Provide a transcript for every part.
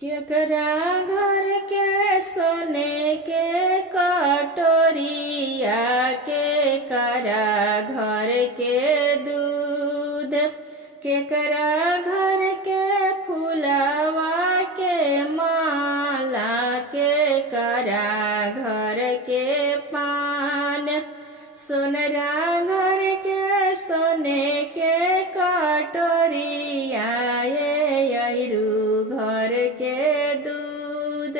केकरा घर के सोने के कटोरिया, केकरा घर के दूध, केकरा घर के फुलवा के माला, केकरा घर के पान, सोनरा घर के सोने के कटोरिया, अहिरू घर के दूध,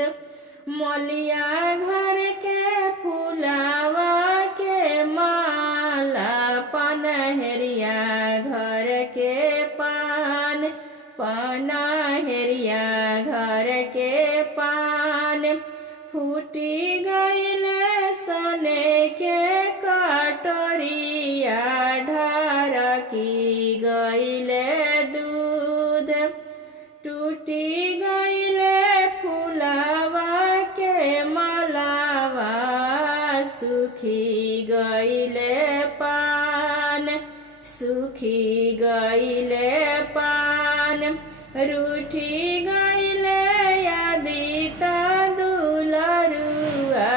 मोलिया घर के फुलवा के माला, पनहरिया घर के पान, पनहरिया घर के पान, फूटी गईले सोने के कटोरिया, ढरकी गईले दूध, टूटी गईले फुलवा के मालावा, सुखी गईले पान, सुखी गईले पान, रूठी गईले यादिता दुलरुआ,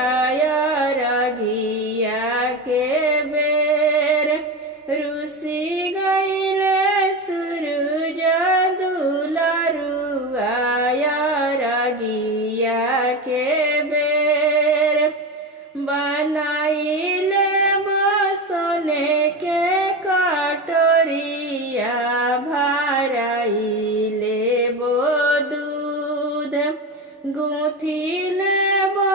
रगिया के बेर, रूसी गईले सूरज दुलरुआ, रगिया के बेर, बनाइले सोने के कटोरिया, भराइले बो दूध, गुथिले बो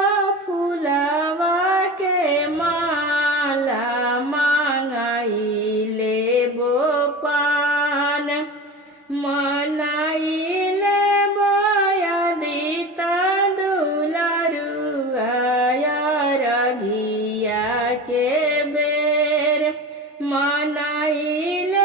फुलवा के माला, मांगाइले बो पान, मनाइले बो यादिता दुलरुआ, रगिया के बेर, मनाइले